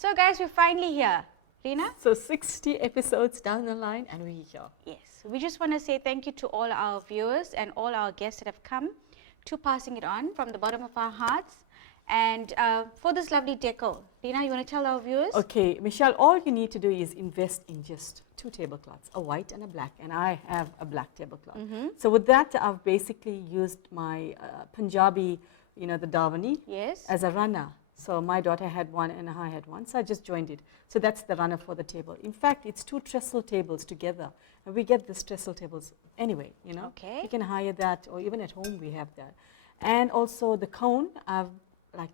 So guys, we're finally here. Rina? So 60 episodes down the line and we're here. Yes. We just want to say thank you to all our viewers and all our guests that have come to Passing It On from the bottom of our hearts. And for this lovely deco, Rina, you want to tell our viewers? Okay, Michelle, all you need to do is invest in just 2 tablecloths, a white and a black, and I have a black tablecloth. So with that, I've basically used my Punjabi, the Davani, Yes. as a runner. So my daughter had one and I had one, so I just joined it. So that's the runner for the table. In fact, it's 2 trestle tables together. And we get these trestle tables anyway, Okay. You can hire that, or even at home we have that. And also the cone, I've I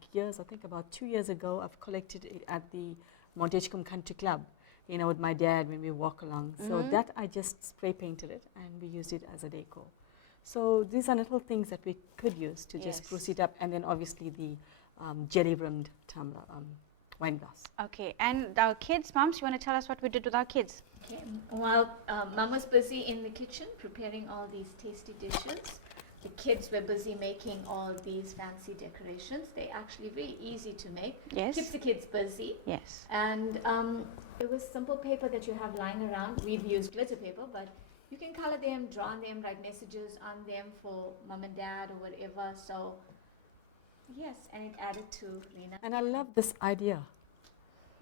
think about 2 years ago, I've collected it at the Montagecombe Country Club, with my dad when we walk along. So that I just spray painted it and we used it as a decor. So these are little things that we could use to just spruce it up. And then obviously the jelly-rimmed tumbler, wine glass. Okay, and our kids, moms, you want to tell us what we did with our kids? Okay. While Mum was busy in the kitchen preparing all these tasty dishes, the kids were busy making all these fancy decorations. They're actually very easy to make. Yes. Keeps the kids busy. Yes. And it was simple paper that you have lying around. We've used glitter paper, but you can color them, draw on them, write messages on them for mom and dad or whatever. So, yes, and it added to Rina. And I love this idea.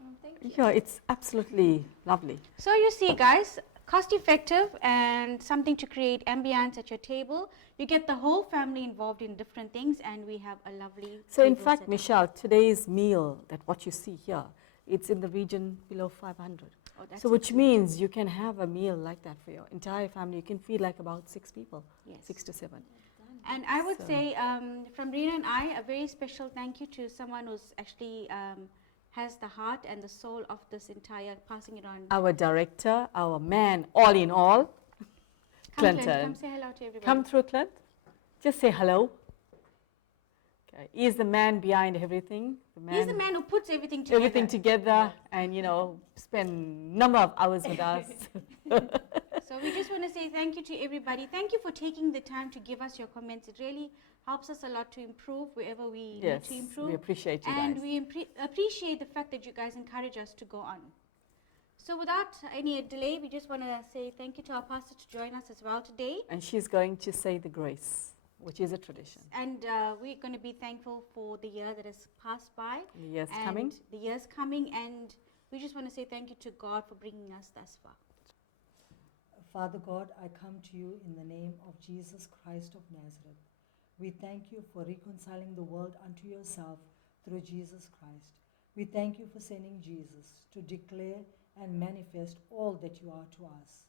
Oh, thank you. Yeah, it's absolutely lovely. So you see, guys, cost effective and something to create ambience at your table. You get the whole family involved in different things, and we have a lovely So in table fact, setup. Michelle, today's meal, that what you see here, it's in the region below 500. Oh, that's So which excellent. means you can have a meal like that for your entire family. You can feed like about 6 people, Yes. 6 to 7. And I would So- say from Rina and I, a very special thank you to someone who's actually has the heart and the soul of this entire Passing It On. Our director, our man, all in all, Come, Clinton. come say hello to everybody. Come through, Clint. Just say hello. Okay. He's the man behind everything. He's the man who puts everything together. Everything together, and spend number of hours with us. So we just want to say thank you to everybody. Thank you for taking the time to give us your comments. It really helps us a lot to improve wherever we Yes, need to improve. we appreciate you and guys. we appreciate the fact that you guys encourage us to go on. So without any delay, we just want to say thank you to our pastor to join us as well today. And she's going to say the grace, which is a tradition. And we're going to be thankful for the year that has passed by. The year's and coming. The year's coming. And we just want to say thank you to God for bringing us thus far. Father God, I come to you in the name of Jesus Christ of Nazareth. We thank you for reconciling the world unto yourself through Jesus Christ. We thank you for sending Jesus to declare and manifest all that you are to us.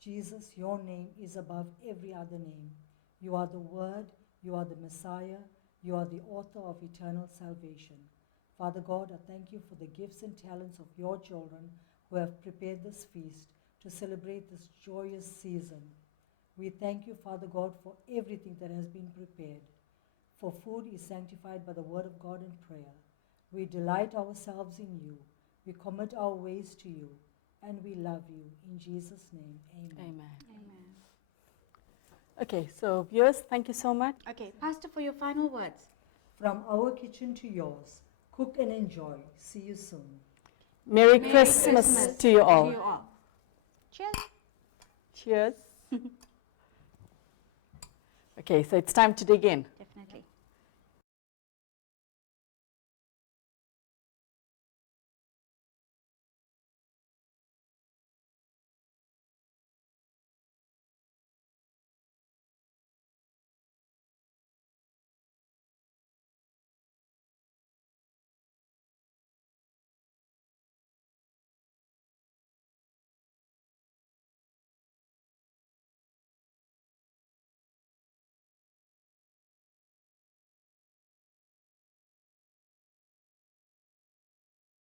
Jesus, your name is above every other name. You are the Word, you are the Messiah, you are the author of eternal salvation. Father God, I thank you for the gifts and talents of your children who have prepared this feast to celebrate this joyous season. We thank you, Father God, for everything that has been prepared. For food is sanctified by the word of God and prayer. We delight ourselves in you. We commit our ways to you, and we love you. In Jesus' name, amen. Amen. Amen. Okay, so viewers, thank you so much. Okay, Pastor, for your final words. From our kitchen to yours, cook and enjoy. See you soon. Merry, Merry Christmas, to you all. Cheers. Cheers. Okay, so it's time to dig in.